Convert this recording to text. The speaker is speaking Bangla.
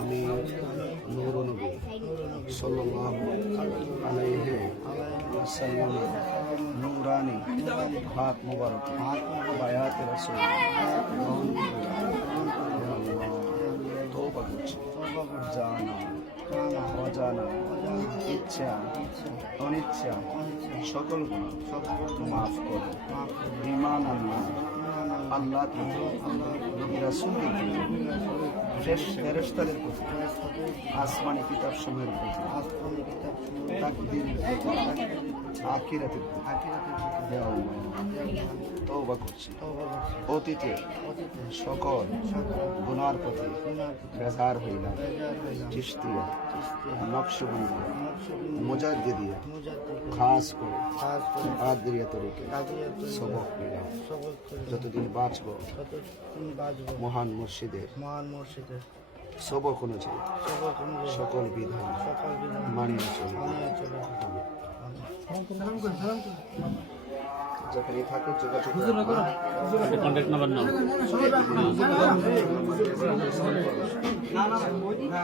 আমি নূর নবী সাল্লাল্লাহু আলাইহি ওয়াসাল্লামের নূরানি হাত মুবারক বায়াত রাসূল গ্রহণ করে তওবা করছি। জানা অজানা ইচ্ছা অনিচ্ছা সকল গুনাহ মাফ করো। ঈমান আল্লাহ আল্লাহ নবী রাসূলের প্রতি, ফেরেশতাদের প্রতি, আসমানি কিতাব সমূহের প্রতি, তাকদীর আখিরাতের প্রতি তওবা করছি। অতীতে সকল গুনার প্রতি বেজার হইলাম। চিশতিয়া, নকশবন্দি, মুজাদ্দিদিয়া, খাস করে কাদরিয়া তরিকে সবক নিলাম। যতদিন বাঁচব মহান মুর্শিদের সবক অনুযায়ী সকল বিধান মানিয়ে চলবে। যেখানে থাকে যোগাযোগ কন্ট্যাক্ট নাম্বার নাও। না